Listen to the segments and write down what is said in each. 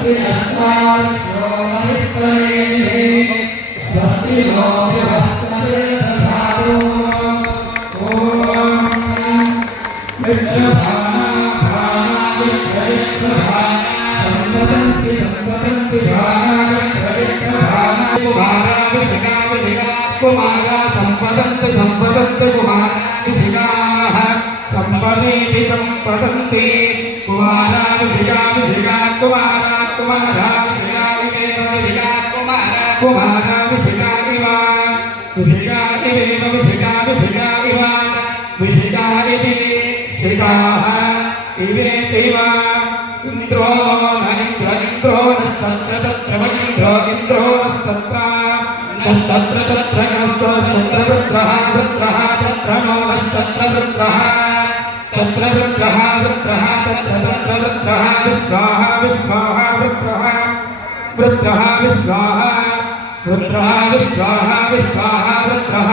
स्वस्ति नस्तार्क्ष्योमनिष्टये स्वस्ति नो बृहस्पतिर्दधातु ॐ संवदन्ति कुमारा संपदन्ति कुमाराभिषेकाः संपदेति संपदन्ति कुमाराभिषेका कुमाराभिषेका कुमाराभिषेका इव विषेका इवेव विषेका इव विषेका इति शिखाः इवेत्यैव इंद्रो इंद्रो नस्तत्र तत्र इंद्रो नस्तत्र नस्तत्र तत्र रुद्रः तत्र नो नस्तत्र रुद्रः तत्र रुद्रः तत्र रुद्रः विश्वाहा रुद्रः विश्वाहा रुद्रः विश्वाहा रुद्रः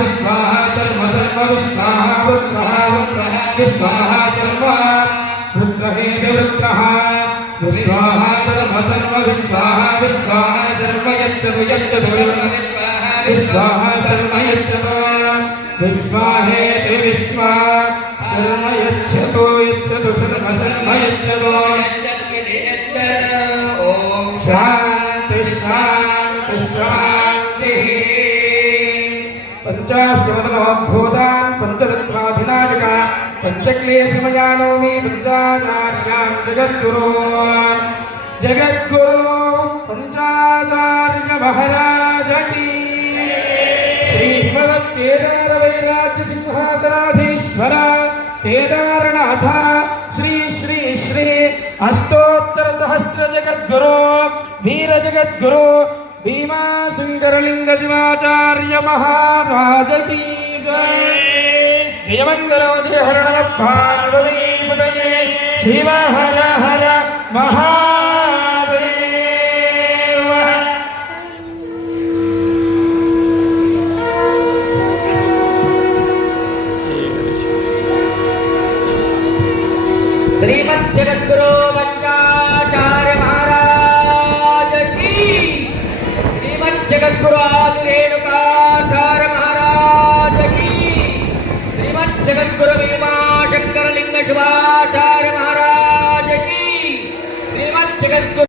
विश्वाहा सर्व विश्वाहा रुद्रः विश्वाहा सर्व रुद्रहेति रुद्रः विश्वाहा सर्व विश्वाहा सर्व यच्छतु विश्वाहा सर्व यच्छतु विश्वाहेति विश्वा सर्व यच्छतु सर्व यच्छतु ॐ शान्ति शान्ति शान्तिः पंचास्यवनमभूतान् पंचतत्त्वाधिनायका पंचक्लेशमयानोमि पंचाचार्यां जगद्गुरो पंचाचार्य महाराज की श्री हिमवत्केदारवैराज्य सिंहासनाधीश्वर केदारनाथ श्री श्री श्री अष्टोत्तर सहस्र जगद्गुरो वीर जगद्गुरो भीमाशंकरलिंग शिवाचार्य महाराज की जय। जय मंगलो जय हर नमः पार्वती पतये शिव हर हर महादेव। श्रीमद् जगद्गुरु पंचाचार्य महाराज की श्रीमद् जगद्गुरु आदि रेणुकाचार्य महाराज की श्रीमद् जगद्गुरु भीमाशंकरलिंग शिवाचार्य महाराज की श्रीमद् जगद्गुरु